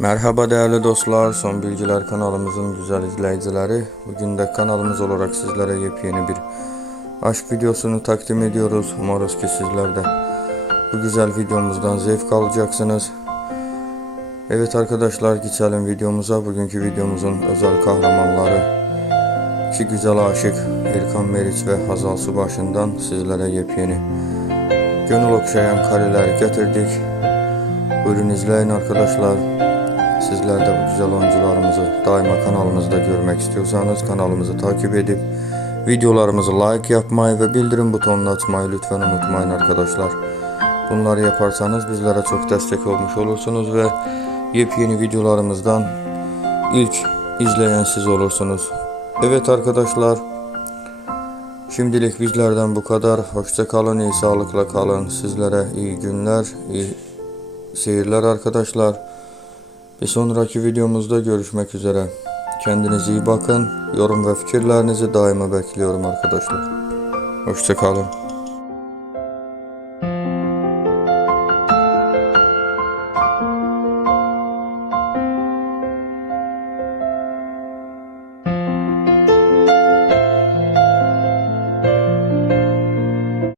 Merhaba değerli dostlar, Son Bilgiler kanalımızın güzel izleyicileri. Bugün de kanalımız olarak sizlere yepyeni bir aşk videosunu takdim ediyoruz. Umarız ki sizler de bu güzel videomuzdan zevk alacaksınız. Evet arkadaşlar geçelim videomuza. Bugünkü videomuzun özel kahramanları iki güzel aşık İlkan Meriç ve Hazal Subaşı'ndan sizlere yepyeni gönül okşayan kareler getirdik. Buyurun izleyin arkadaşlar. Sizler de bu güzel oyuncularımızı daima kanalımızda görmek istiyorsanız kanalımızı takip edip videolarımızı like yapmayı ve bildirim butonunu açmayı lütfen unutmayın arkadaşlar. Bunları yaparsanız bizlere çok destek olmuş olursunuz ve yepyeni videolarımızdan ilk izleyen siz olursunuz. Evet arkadaşlar şimdilik bizlerden bu kadar. Hoşça kalın, iyi sağlıkla kalın. Sizlere iyi günler, iyi seyirler arkadaşlar. Bir sonraki videomuzda görüşmek üzere. Kendinize iyi bakın. Yorum ve fikirlerinizi daima bekliyorum arkadaşlar. Hoşçakalın.